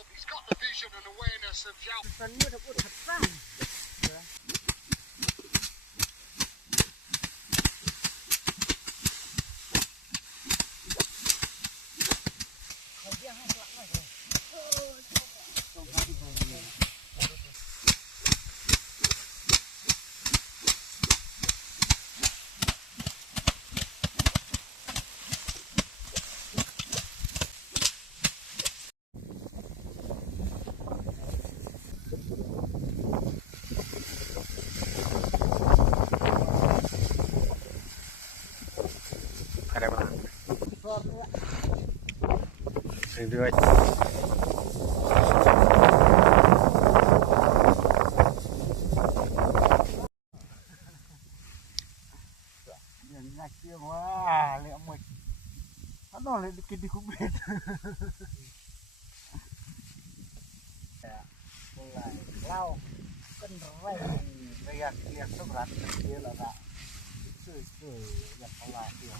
up. He's got the vision and awareness of Zhao. สันมือทับอุดทับซ่าอะไรบ้างเรื่อยอย่างนี้เกี่ยวว่าเลยเอาหมดถ้านอนเลยกินดิคุเบ็ดเล่าเป็นไรระยะเรียกสำหรับเดียวแล้วนะช่วยอยากเอาละเดียว